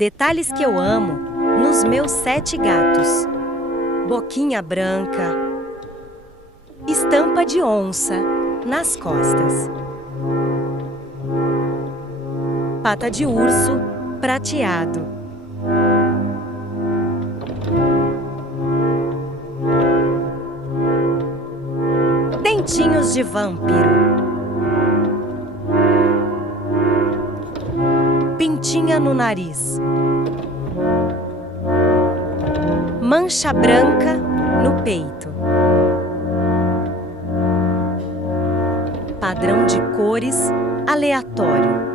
Detalhes que eu amo nos meus 7 gatos. Boquinha branca, estampa de onça nas costas. Pata de urso prateado. Dentinhos de vampiro. Pintinha no nariz. Mancha branca no peito. Padrão de cores aleatório.